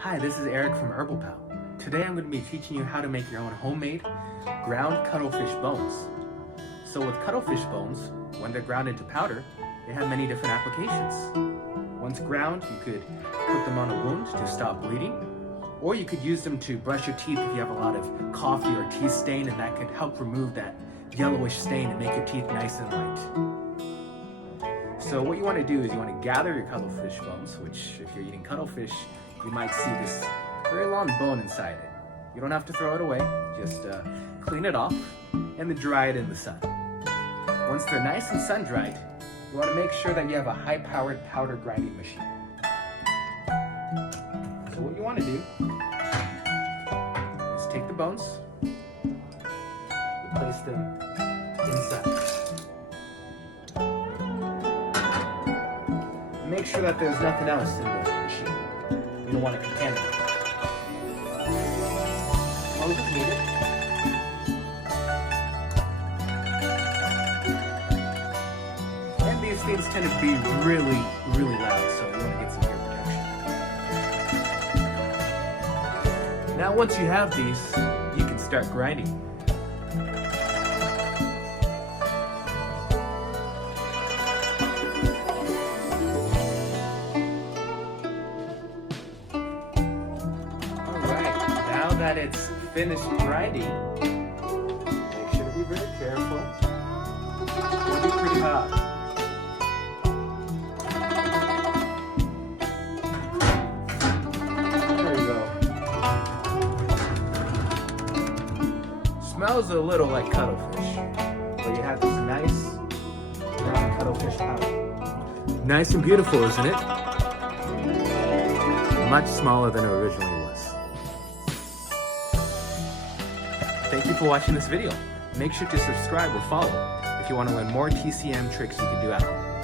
Hi, this is Eric from Herbal-Pal. Today I'm going to be teaching you how to make your own homemade ground cuttlefish bones. So with cuttlefish bones, when they're ground into powder, they have many different applications. Once ground, you could put them on a wound to stop bleeding, or you could use them to brush your teeth if you have a lot of coffee or teeth stain, and that could help remove that yellowish stain and make your teeth nice and white. So what you want to do is you want to gather your cuttlefish bones, which if you're eating cuttlefish, you might see this very long bone inside it. You don't have to throw it away, just clean it off and then dry it in the sun. Once they're nice and sun-dried, you want to make sure that you have a high-powered powder grinding machine. So what you want to do is take the bones, place them inside. Make sure that there's nothing else in the machine. You don't want to contaminate it. Close as needed. And these things tend to be really, really loud, so you want to get some ear protection. Now once you have these, you can start grinding. That it's finished grinding, make sure to be very careful. It'll be pretty hot. There you go. Smells a little like cuttlefish, but you have this nice brown cuttlefish powder. Nice and beautiful, isn't it? Much smaller than it originally was. Thank you for watching this video. Make sure to subscribe or follow if you want to learn more TCM tricks you can do at home.